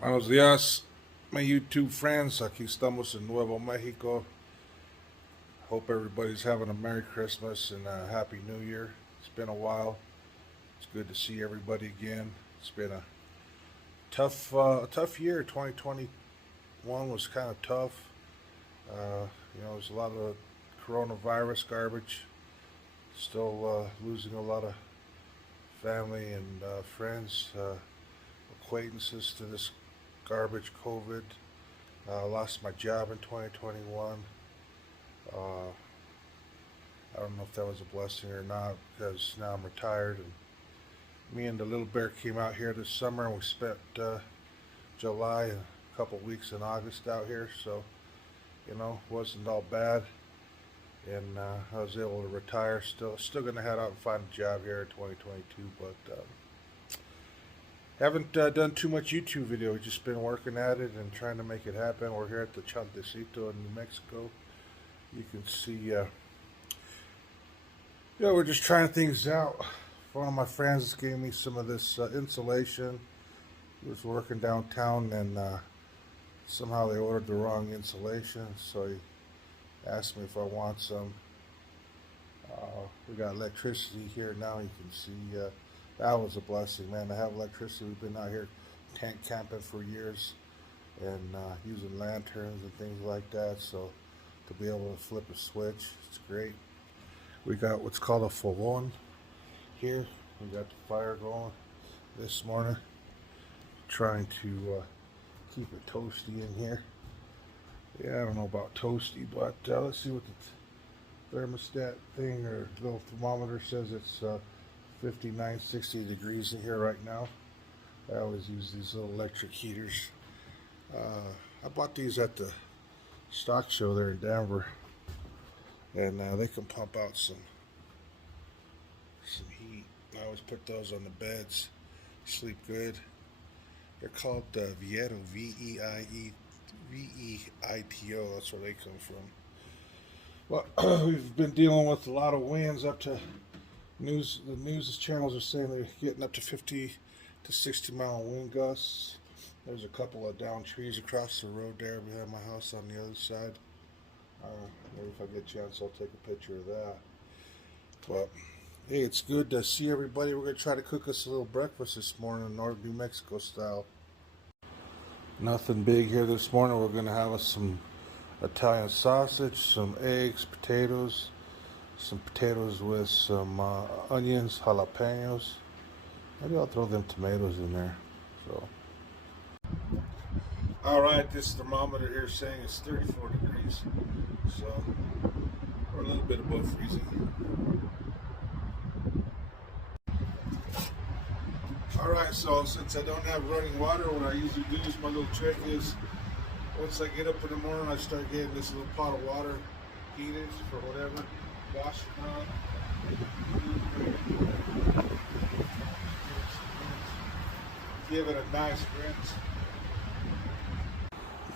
Buenos días, my YouTube friends. Aquí estamos in Nuevo Mexico. Hope everybody's having a Merry Christmas and a Happy New Year. It's been a while. It's good to see everybody again. It's been a tough year. 2021 was kind of tough. There's a lot of coronavirus garbage. Still losing a lot of family and friends, acquaintances to this garbage COVID. Lost my job in 2021. I don't know if that was a blessing or not because now I'm retired. And me and the little bear came out here this summer and we spent July and a couple weeks in August out here. So, wasn't all bad. And I was able to retire. Still going to head out and find a job here in 2022, but haven't done too much YouTube video. We've just been working at it and trying to make it happen. We're here at the Chantecito in New Mexico. You can see, we're just trying things out. One of my friends gave me some of this insulation. He was working downtown and somehow they ordered the wrong insulation, so he asked me if I want some. We got electricity here now. You can see that was a blessing, man, to have electricity. We've been out here tent camping for years and using lanterns and things like that, so to be able to flip a switch, it's great. We got what's called a fogón here. We got the fire going this morning, trying to keep it toasty in here. Yeah, I don't know about toasty, but let's see what the thermostat thing or little thermometer says. It's 59, 60 degrees in here right now. I always use these little electric heaters. I bought these at the stock show there in Denver, and they can pump out some heat. I always put those on the beds. Sleep good. They're called Vieito, Veito. That's where they come from. Well, we've been dealing with a lot of winds up to news. The news channels are saying they're getting up to 50 to 60 mile wind gusts. There's a couple of downed trees across the road there behind my house on the other side. Maybe if I get a chance, I'll take a picture of that. But hey, it's good to see everybody. We're gonna try to cook us a little breakfast this morning, North New Mexico style. Nothing big here this morning. We're gonna have us some Italian sausage, some eggs, potatoes, some potatoes with some onions, jalapenos. Maybe I'll throw them tomatoes in there. So, all right, this thermometer here is saying it's 34 degrees, so we're a little bit above freezing. All right, so since I don't have running water, what I usually do is my little trick is once I get up in the morning, I start getting this little pot of water heated for whatever, wash it out. Give it a nice rinse.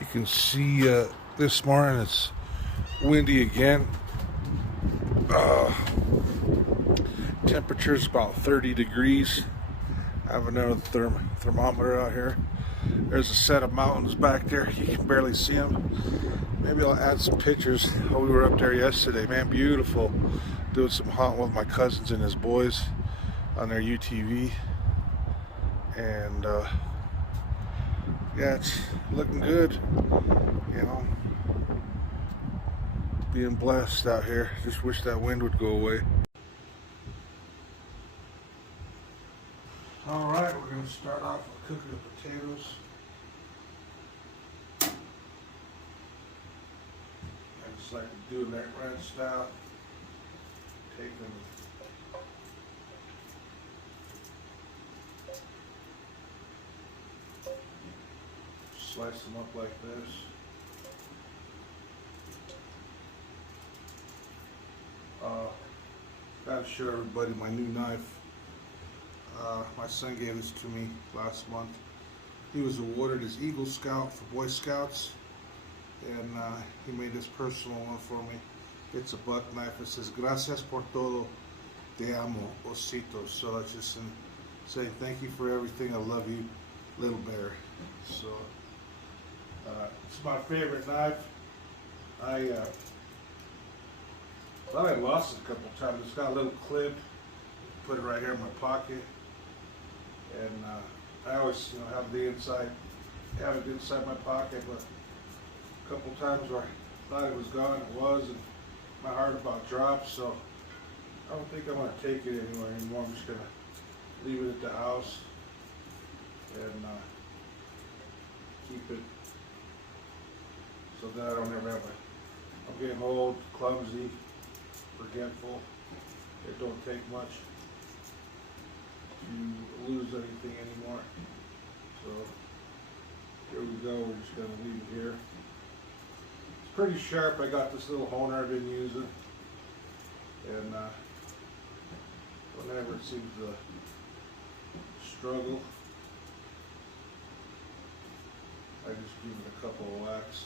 You can see this morning it's windy again. Temperature's about 30 degrees. I have another thermometer out here. There's a set of mountains back there. You can barely see them. Maybe I'll add some pictures. Oh, we were up there yesterday, man, beautiful. Doing some hunting with my cousins and his boys on their UTV. And yeah, it's looking good, being blessed out here. Just wish that wind would go away. All right, we're going to start off with cooking the potatoes. I just like to do that rinsed out. Take them. Slice them up like this. Gotta show everybody my new knife. My son gave this to me last month. He was awarded his Eagle Scout for Boy Scouts, and he made this personal one for me. It's a buck knife. It says "Gracias por todo, te amo, osito." So it's just saying thank you for everything. I love you. little better. So it's my favorite knife. I thought I lost it a couple times. It's got a little clip. Put it right here in my pocket, and I always, have the inside, have it inside my pocket. But a couple times where I thought it was gone, it was, and my heart about dropped. So I don't think I'm gonna take it anywhere anymore. I'm just gonna leave it at the house and keep it so that I don't ever have I'm getting old, clumsy, forgetful. It don't take much to lose anything anymore. So here we go. We're just gonna leave it here. It's pretty sharp. I got this little honer I've been using, and whenever it seems to struggle, I just give it a couple of whacks.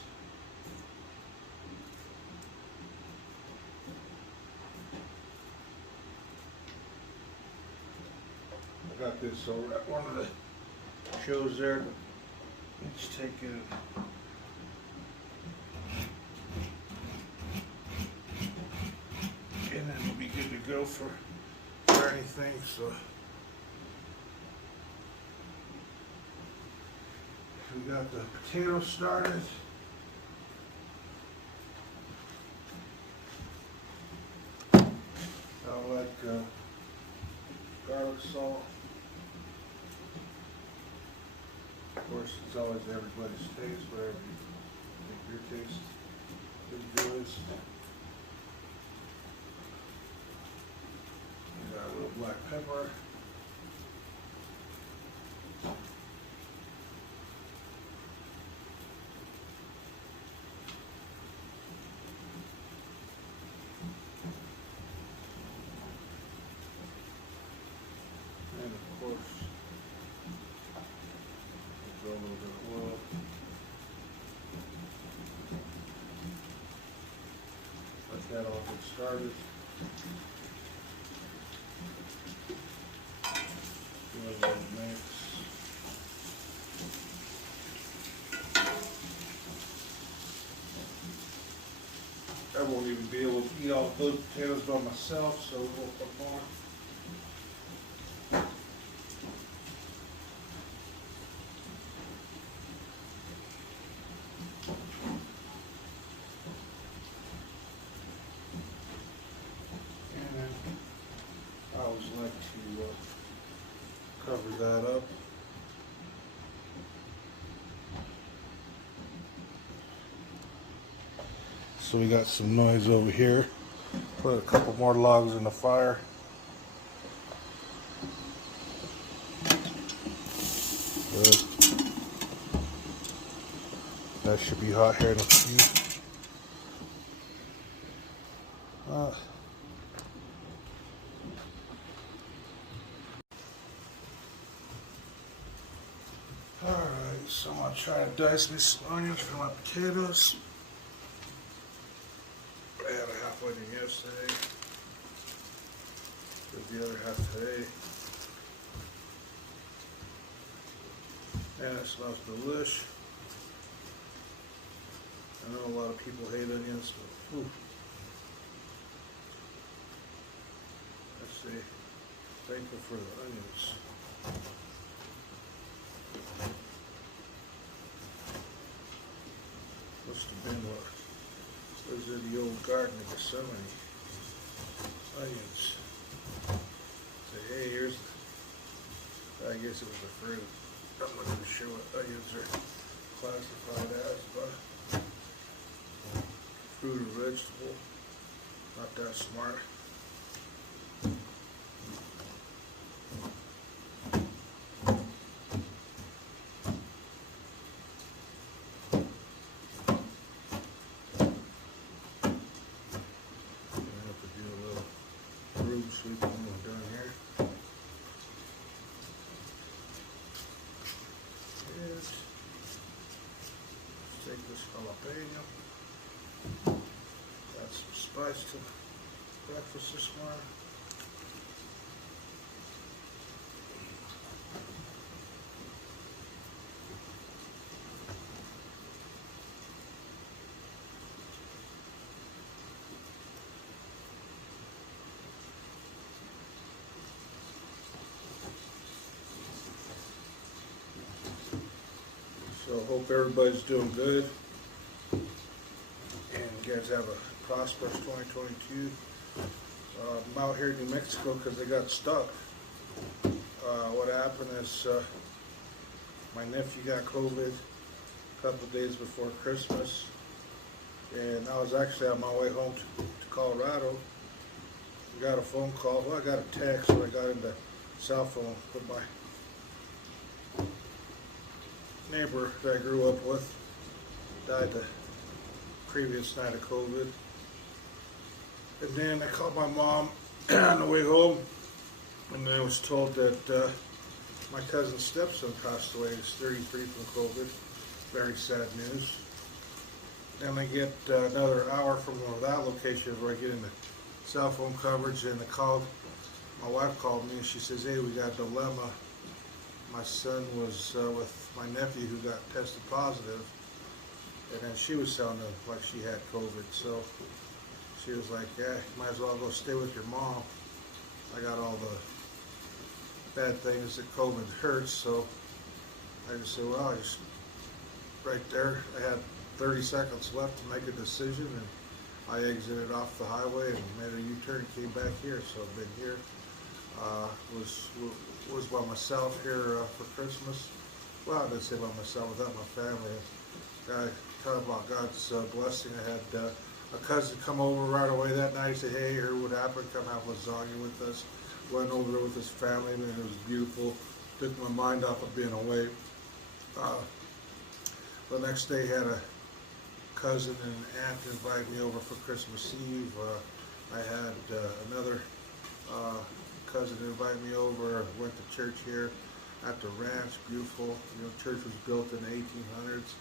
I got this over at one of the shows there. Let's take it. And then we'll be good to go for anything. So we got the potatoes started. I like garlic salt. Of course, it's always everybody's taste, whatever you think your taste enjoys. You got a little black pepper. And of course, throw a little bit of oil. Let that all get started. Give it a little mix. I won't even be able to eat all those potatoes by myself, so we'll put more. I always like to cover that up. So we got some noise over here. Put a couple more logs in the fire. Good. That should be hot here in a few. Alright, so I'm going to try to dice me some onions for my potatoes. I had a half onion yesterday. Did the other half today. And it smells delish. I know a lot of people hate onions, but let's see. Thankful for the onions. Must have been what was in the old garden in Gethsemane. Onions. Say, hey, here's, I guess it was a fruit. I'm not even sure what onions are classified as, but fruit or vegetable. Not that smart. Sweep one down here. And take this jalapeno. Add some spice to breakfast this morning. So hope everybody's doing good, and you guys have a prosperous 2022. I'm out here in New Mexico because they got stuck. What happened is my nephew got COVID a couple of days before Christmas, and I was actually on my way home to Colorado. I got a phone call. Well, I got a text when I got into cell phone with my neighbor that I grew up with. Died the previous night of COVID. And then I called my mom on the way home, and then I was told that my cousin's stepson passed away. He's 33 from COVID. Very sad news. Then I get another hour from that location where I get into cell phone coverage, and my wife called me and she says, "Hey, we got a dilemma. My son was with my nephew who got tested positive, and then she was sounding like she had COVID. So she was like, yeah, you might as well go stay with your mom. I got all the bad things that COVID hurts." So I just said, well, right there, I had 30 seconds left to make a decision, and I exited off the highway and made a U-turn, came back here. So I've been here. Was by myself here for Christmas. Well, I didn't say by myself, without my family. I talk about God's blessing. I had a cousin come over right away that night. He said, "Hey, hear what happened? Come have lasagna with us." Went over there with his family, and it was beautiful. Took my mind off of being away. The next day, had a cousin and aunt invite me over for Christmas Eve. I had another cousin invite me over. Went to church here at the ranch. Beautiful. Church was built in the 1800s.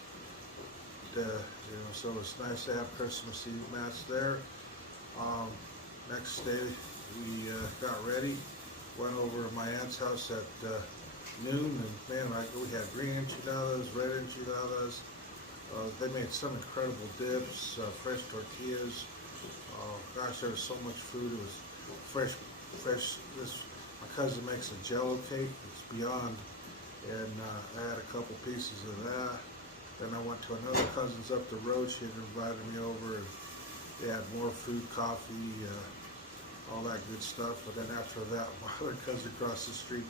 So it's nice to have Christmas Eve Mass there. Next day, we got ready. Went over to my aunt's house at noon, and man, we had green enchiladas, red enchiladas. They made some incredible dips, fresh tortillas. Gosh, there was so much food. It was fresh. My cousin makes a Jello cake. It's beyond. And I had a couple pieces of that. Then I went to another cousin's up the road. She had invited me over, and they had more food, coffee, all that good stuff. But then after that, my other cousin across the street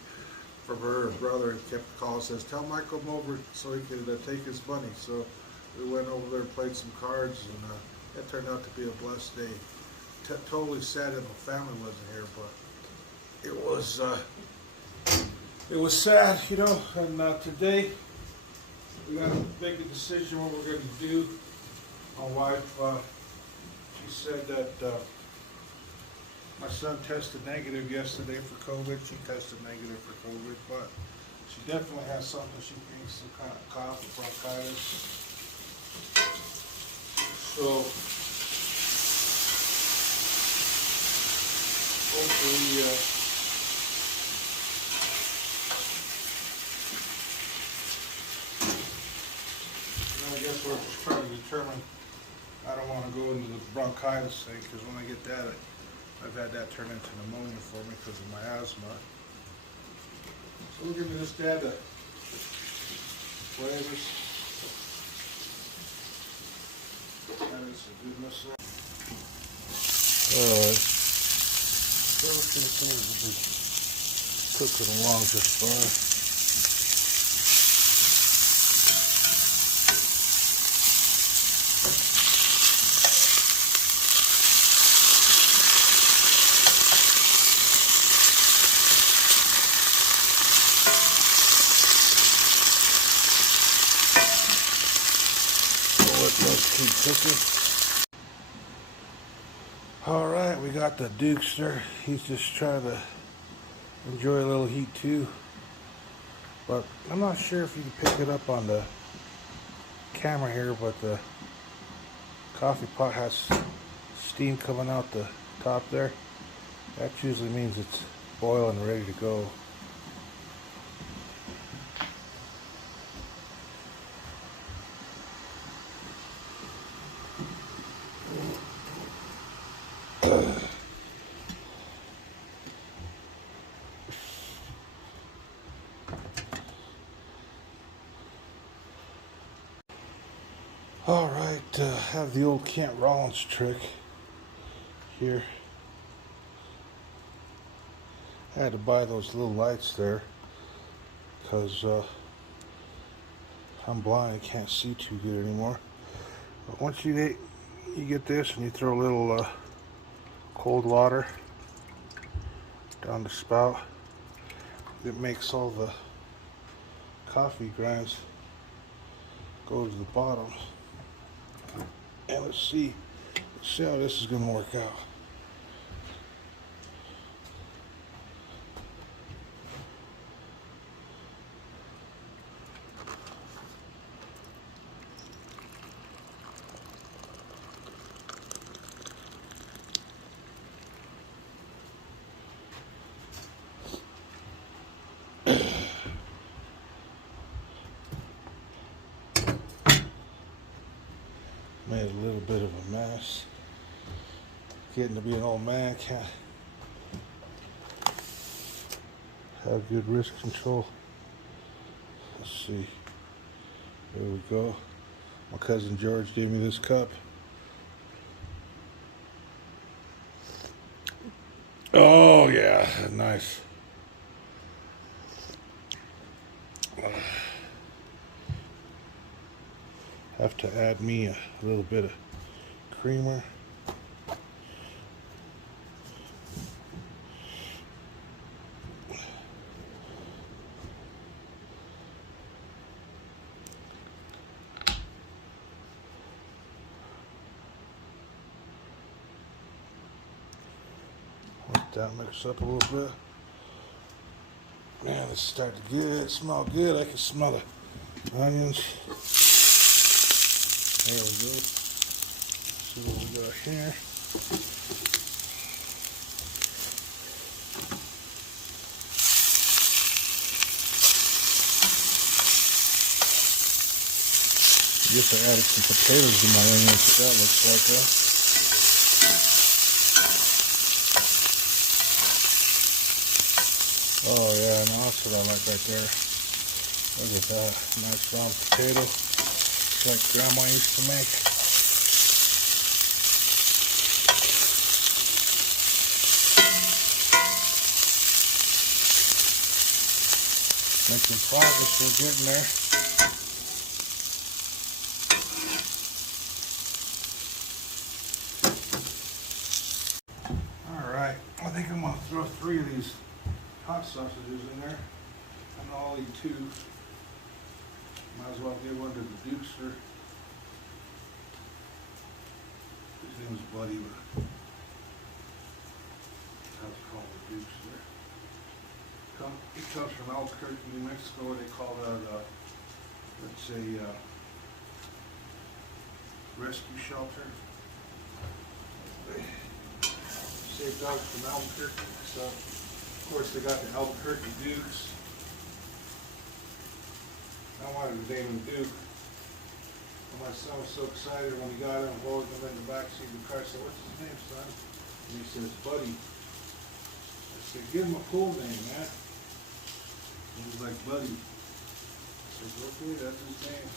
from her brother kept calling, says, "Tell Mike come over so he can take his money." So we went over there, played some cards, and it turned out to be a blessed day. Totally sad that my family wasn't here, but it was sad, And today we got to make a decision what we're going to do. My wife, she said that my son tested negative yesterday for COVID. She tested negative for COVID, but she definitely has something. She thinks some kind of cough or bronchitis. So hopefully, I guess we're just trying to determine. I don't want to go into the bronchitis thing, because when I get that, I've had that turn into pneumonia for me because of my asthma. So we're going to just add the flavors. That is some goodness. Alright. So everything seems to be cooking along just fine. Let's keep cooking. Alright, we got the Dukester. He's just trying to enjoy a little heat too. But I'm not sure if you can pick it up on the camera here, but the coffee pot has steam coming out the top there. That usually means it's boiling, ready to go. Alright, have the old Kent Rollins trick here. I had to buy those little lights there because I'm blind, I can't see too good anymore. But once you get this and you throw a little cold water down the spout, it makes all the coffee grinds go to the bottom. And let's see how this is going to work out. Made a little bit of a mess. Getting to be an old man, can't have good wrist control. Let's see. There we go. My cousin George gave me this cup. Oh yeah, nice. Have to add me a little bit of creamer. Let that mix up a little bit. Man, it's starting to good. Smell good. I can smell the onions. There we go. See what we got here. I guess I added some potatoes to my onions. That looks like that. Oh yeah, no, that's what I like right there. Look at that. Nice round potato. Like Grandma used to make. Making progress, we're getting there. Alright, I think I'm going to throw 3 of these hot sausages in there. I'm going to only eat 2. Might as well give one to the Dukester. His name is Buddy, but that's called the Dukester. He comes from Albuquerque, New Mexico. They call that, let's say, rescue shelter. They save dogs from Albuquerque. So, of course, they got the Albuquerque Dukes. I wanted to name him Duke. And my son was so excited when he got him, holding him in the backseat of the car. I said, "What's his name, son?" And he says, "Buddy." I said, "Give him a cool name, man." He was like, "Buddy." I said, "Okay, that's his name."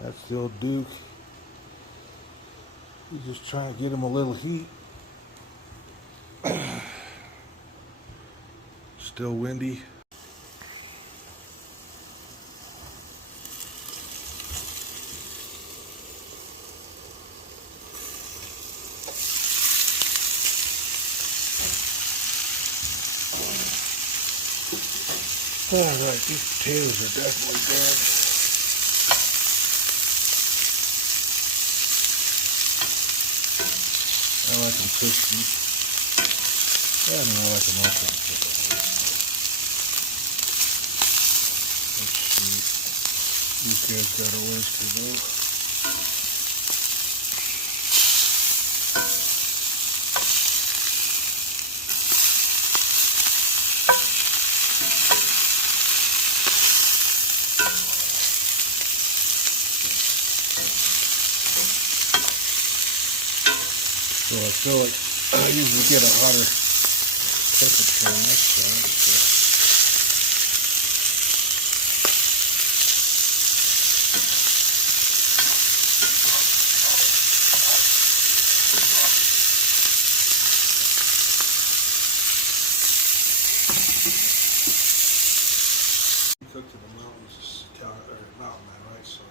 That's the old Duke. He's just trying to get him a little heat. Still windy. Alright, these potatoes are definitely dead. I like them crispy. Yeah, I mean, I like them all kinds of ways. Let's see. These guys got a ways to go. So I feel like I usually get a hotter temperature on this side. So. Cooked in the mountains, mountain man, right? So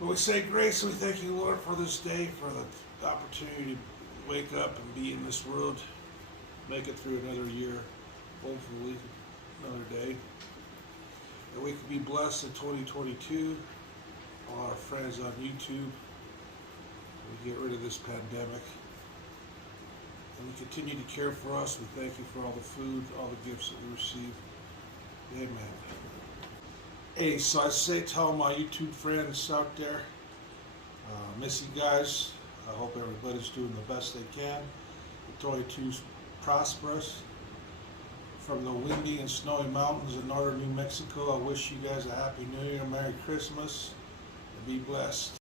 when we say grace, we thank you, Lord, for this day, for the opportunity to wake up and be in this world, make it through another year, hopefully another day. And we can be blessed in 2022. All our friends on YouTube, we get rid of this pandemic. And we continue to care for us. We thank you for all the food, all the gifts that we receive. Amen. Hey, so I say to all my YouTube friends out there, miss you guys. I hope everybody's doing the best they can. The 22's prosperous. From the windy and snowy mountains of northern New Mexico, I wish you guys a happy New Year, Merry Christmas, and be blessed.